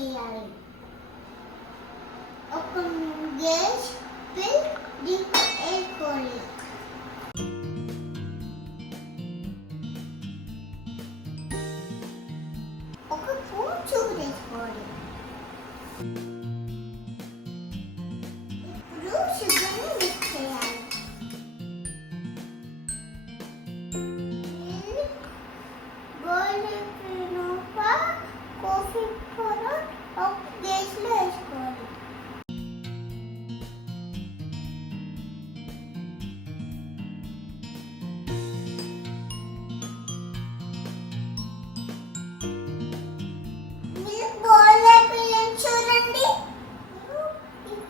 చేయాలి ఒక గ్యాస్ పిల్ డిప్ వేసుకోవాలి ఒక ఫోన్ చూపు వేసుకోవాలి ఇప్పుడు షుగర్ని మిక్స్ చేయాలి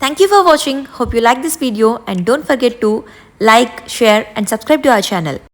Thank you for watching. Hope you like this video and don't forget to like, share and subscribe to our channel.